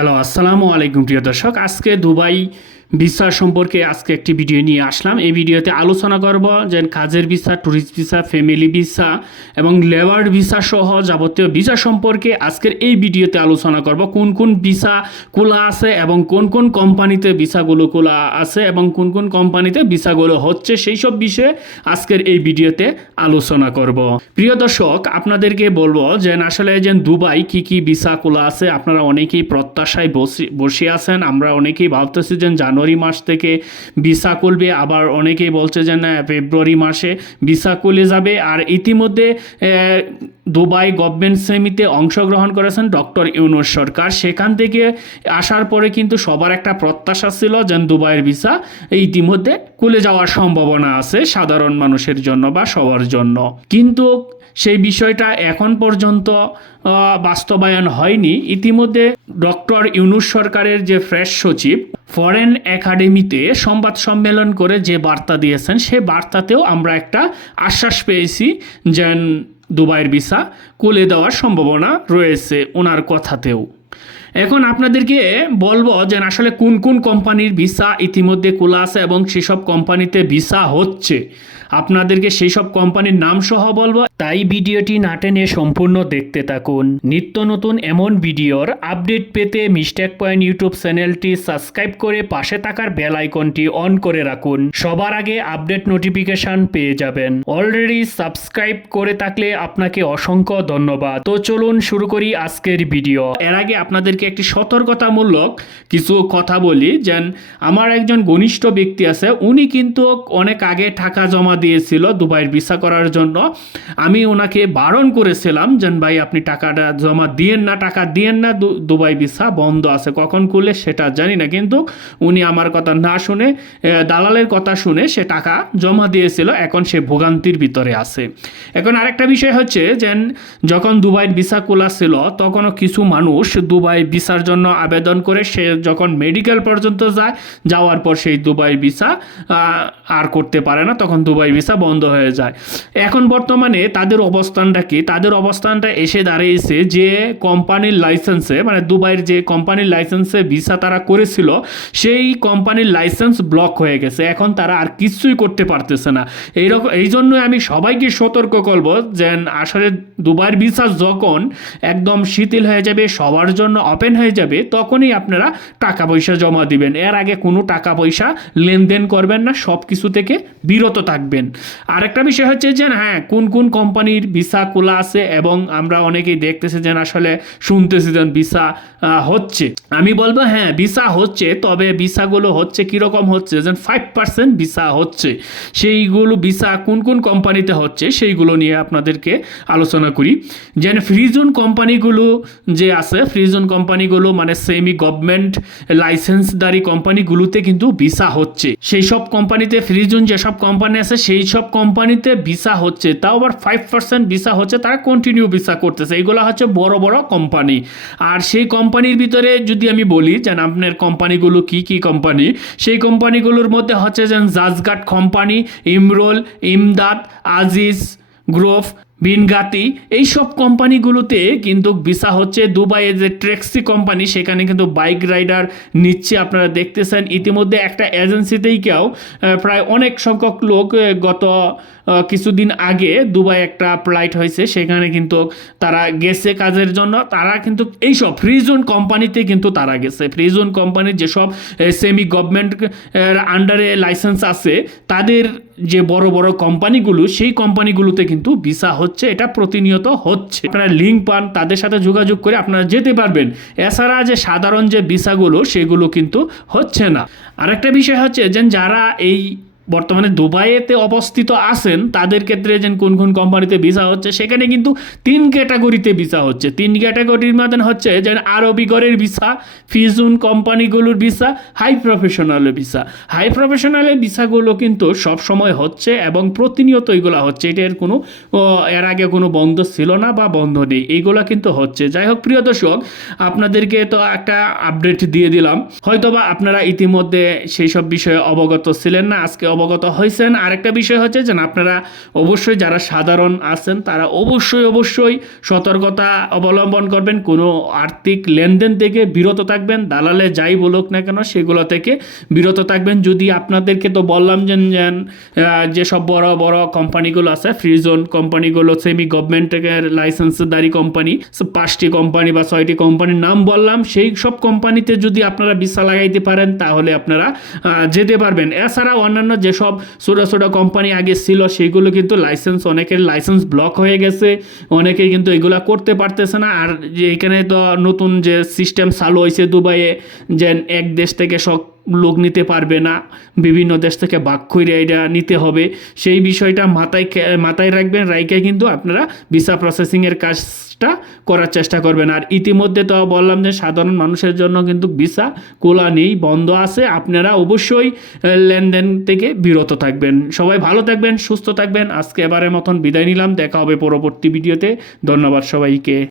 Hello, আসসালামু আলাইকুম প্রিয় দর্শক। আজকে দুবাই ভিসা সম্পর্কে আজকে একটি ভিডিও নিয়ে আসলাম। এই ভিডিওতে আলোচনা করব যে কাজের visa, tourist visa, family visa এবং লেবার ভিসা সহ যাবতীয় ভিসা সম্পর্কে আজকের এই ভিডিওতে আলোচনা করব। কোন কোন ভিসা খোলা আছে এবং কোন কোন কোম্পানিতে ভিসাগুলো খোলা আছে এবং কোন কোন কোম্পানিতে ভিসাগুলো হচ্ছে, সেই সব বিষয়ে আজকের এই ভিডিওতে আলোচনা করব। প্রিয় দর্শক, আপনাদেরকে বলবো যে আসলে যে দুবাই কি কি ভিসা খোলা আছে, আপনারা অনেকেই প্রত্যাশায় বসে আছেন। আমরা অনেকেই ভাবতেছি যে জানুয়ারি মাস থেকে ভিসা খুলবে, আবার অনেকেই বলছে যে না ফেব্রুয়ারি মাসে ভিসা খুলে যাবে। আর ইতিমধ্যে দুবাই গভর্নমেন্ট সেমিতে অংশগ্রহণ করেছেন ডক্টর ইউনূস সরকার। সেখান থেকে আসার পরে কিন্তু সবার একটা প্রত্যাশা ছিল যে দুবাইয়ের ভিসা ইতিমধ্যে খুলে যাওয়ার সম্ভাবনা আছে সাধারণ মানুষের জন্য বা সবার জন্য, কিন্তু সেই বিষয়টা এখন পর্যন্ত বাস্তবায়ন হয়নি। ইতিমধ্যে ডক্টর ইউনূস সরকারের যে ফ্রেশ সচিব ফরেন একাডেমিতে সংবাদ সম্মেলন করে যে বার্তা দিয়েছেন, সে বার্তাতেও আমরা একটা আশ্বাস পেয়েছি যে দুবাইয়ের ভিসা খুলে দেওয়ার সম্ভাবনা রয়েছে ওনার কথাতেও। এখন আপনাদেরকে বলবো যে আসলে কোন কোন কোম্পানির ভিসা ইতিমধ্যে খোলা আছে এবং সেসব কোম্পানিতে ভিসা হচ্ছে, আপনাদেরকে সেই সব কোম্পানির নাম সহ বলবো। তাই ভিডিওটি না টেনে সম্পূর্ণ দেখতে থাকুন। নিত্য নতুন এমন ভিডিওর আপডেট পেতে মিস্টেক পয়েন্ট ইউটিউব চ্যানেলটি সাবস্ক্রাইব করে পাশে থাকার বেল আইকনটি অন করে রাখুন, সবার আগে আপডেট নোটিফিকেশন পেয়ে যাবেন। অলরেডি সাবস্ক্রাইব করে থাকলে আপনাকে অসংখ্য ধন্যবাদ। তো চলুন শুরু করি আজকের ভিডিও। এর আগে আপনাদেরকে একটি সতর্কতামূলক কিছু কথা বলি যে আমার একজন ঘনিষ্ঠ ব্যক্তি আছে, উনি কিন্তু অনেক আগে টাকা জমা দিয়েছিল দুবাইয়ের ভিসা করার জন্য। আমি ওনাকে বারণ করেছিলাম যে ভাই আপনি টাকাটা জমা দিয়েন না, টাকা দিয়েন না, দুবাই ভিসা বন্ধ আছে, কখন খুলে সেটা জানি না। কিন্তু উনি আমার কথা না শুনে দালালের কথা শুনে সে টাকা জমা দিয়েছিল, এখন সে ভোগান্তির ভিতরে আছে। এখন আরেকটা বিষয় হচ্ছে যে যখন দুবাইয়ের ভিসা খোলা ছিল তখনও কিছু মানুষ দুবাই ভিসার জন্য আবেদন করে সে যখন মেডিকেল পর্যন্ত যায়, যাওয়ার পর সেই দুবাই ভিসা আর করতে পারে না, তখন দুবাই ভিসা বন্ধ হয়ে যায়। এখন বর্তমানে তাদের অবস্থানটা কি? তাদের অবস্থানটা এসে দাঁড়িয়েছে যে কোম্পানির লাইসেন্সে, মানে দুবাইয়ের যে কোম্পানির লাইসেন্সে ভিসা তারা করেছিল সেই কোম্পানির লাইসেন্স ব্লক হয়ে গেছে। এখন তারা আর কিছুই করতে পারতেছে না। এই জন্যই আমি সবাইকে সতর্ক করব যে আসলে দুবাইয়ের ভিসা যখন একদম শিথিল হয়ে যাবে, সবার জন্য ওপেন হয়ে যাবে, তখনই আপনারা টাকা পয়সা জমা দিবেন। এর আগে কোনো টাকা পয়সা লেনদেন করবেন না, সব কিছু থেকে বিরত থাকবেন। আরেকটা বিষয় হচ্ছে যে হ্যাঁ, কোন কোন কোম্পানির ভিসা খোলা আছে এবং আমরা অনেকেই দেখতেছি যে আসলে শুনতেছি যে ভিসা হচ্ছে। আমি বলবো হ্যাঁ ভিসা হচ্ছে, তবে ভিসাগুলো হচ্ছে কীরকম হচ্ছে, যে 5% ভিসা হচ্ছে। সেইগুলো ভিসা কোন কোন কোম্পানিতে হচ্ছে সেইগুলো নিয়ে আপনাদেরকে আলোচনা করি। যেন ফ্রিজোন কোম্পানিগুলো যে আছে, ফ্রিজোন কোম্পানিগুলো মানে সেমি গভর্নমেন্ট লাইসেন্সদারি কোম্পানিগুলোতে কিন্তু ভিসা হচ্ছে। সেই সব কোম্পানিতে ফ্রিজোন যেসব কোম্পানি আছে সেই সব কোম্পানিতে ভিসা হচ্ছে, তাও আবার 5% ভিসা হচ্ছে, তারা কন্টিনিউ ভিসা করতেছে। এইগুলো হচ্ছে বড় বড় কোম্পানি। আর সেই কোম্পানির ভিতরে যদি আমি বলি যে আপনার কোম্পানিগুলো কি কি কোম্পানি, সেই কোম্পানিগুলোর মধ্যে হচ্ছে যে জাজগাট কোম্পানি, ইমরোল, ইমদাদ, আজিজ গ্রোভ, বিনগাতি, এইসব কোম্পানিগুলোতে কিন্তু ভিসা হচ্ছে। দুবাইয়ের যে ট্যাক্সি কোম্পানি সেখানে কিন্তু বাইক রাইডার নিচ্ছে, আপনারা দেখতেছেন। ইতিমধ্যে একটা এজেন্সিতেই কেউ প্রায় অনেক সংখ্যক লোক গত কিছুদিন আগে দুবাই একটা ফ্লাইট হয়েছে, সেখানে কিন্তু তারা গেছে কাজের জন্য। তারা কিন্তু এইসব ফ্রিজোন কোম্পানিতে কিন্তু তারা গেছে। ফ্রিজোন কোম্পানির যেসব সেমি গভর্নমেন্ট আন্ডারে লাইসেন্স আছে, তাদের যে বড় বড় কোম্পানিগুলো, সেই কোম্পানিগুলোতে কিন্তু ভিসা হচ্ছে। এটা প্রতিনিয়ত হচ্ছে। আপনারা লিঙ্ক পান, তাদের সাথে যোগাযোগ করে আপনারা যেতে পারবেন। এছাড়া যে সাধারণ যে ভিসাগুলো সেগুলো কিন্তু হচ্ছে না। আরেকটা বিষয় হচ্ছে যে যারা এই বর্তমানে দুবাইতে অবস্থিত আছেন তাদের ক্ষেত্রে যে কোন কোন কোম্পানিতে ভিসা হচ্ছে, সেখানে কিন্তু 3 ক্যাটাগরিতে ভিসা হচ্ছে। 3 ক্যাটাগরির মধ্যে হচ্ছে যে আরবিগরের ভিসা, ফিজুন কোম্পানিগুলোর ভিসা, হাই প্রফেশনালের ভিসা। হাই প্রফেশনালের ভিসাগুলো কিন্তু সব সময় হচ্ছে এবং প্রতিনিয়ত এইগুলো হচ্ছে। এটার কোনো এর আগে কোনো বন্ধ ছিল না বা বন্ধ নেই, এইগুলো কিন্তু হচ্ছে। যাই হোক প্রিয় দর্শক, আপনাদেরকে তো একটা আপডেট দিয়ে দিলাম, হয়তোবা আপনারা ইতিমধ্যে সেই সব বিষয়ে অবগত ছিলেন না। আজকে অবগত হয়েছেন। আরেকটা বিষয় হচ্ছে যে আপনারা অবশ্যই যারা সাধারণ আছেন তারা অবশ্যই সতর্কতা অবলম্বন করবেন, কোনো আর্থিক লেনদেন থেকে বিরত থাকবেন, দালালে যাই বলুক না কেন সেগুলো থেকে বিরত থাকবেন। যদি আপনাদেরকে তো বললাম যে যেসব বড় বড় কোম্পানিগুলো আছে, ফ্রি জোন কোম্পানিগুলো, সেমি গভর্নমেন্টের লাইসেন্সদারি কোম্পানি, 5টি কোম্পানি বা 6টি কোম্পানির নাম বললাম, সেই সব কোম্পানিতে যদি আপনারা ভিসা লাগাইতে পারেন তাহলে আপনারা যেতে পারবেন। এছাড়া অন্যান্য যেসব ছোটো ছোটো কোম্পানি আগে ছিল সেগুলো কিন্তু অনেকের লাইসেন্স ব্লক হয়ে গেছে, অনেকেই কিন্তু এগুলা করতে পারতেছে না। আর যে এখানে তো নতুন যে সিস্টেম চালু হয়েছে দুবাইয়ে, যে এক দেশ থেকে সব লোক নিতে পারবে না, বিভিন্ন দেশ থেকে ভাগ করে এটা নিতে হবে, সেই বিষয়টা মাথায় রাখবেন। রাইকে কিন্তু আপনারা ভিসা প্রসেসিংয়ের কাজটা করার চেষ্টা করবেন। আর ইতিমধ্যে তো বললাম যে সাধারণ মানুষের জন্য কিন্তু ভিসা খোলা নেই, বন্ধ আছে। আপনারা অবশ্যই লেনদেন থেকে বিরত থাকবেন। সবাই ভালো থাকবেন, সুস্থ থাকবেন। আজকে এবারের মতন বিদায় নিলাম, দেখা হবে পরবর্তী ভিডিওতে। ধন্যবাদ সবাইকে।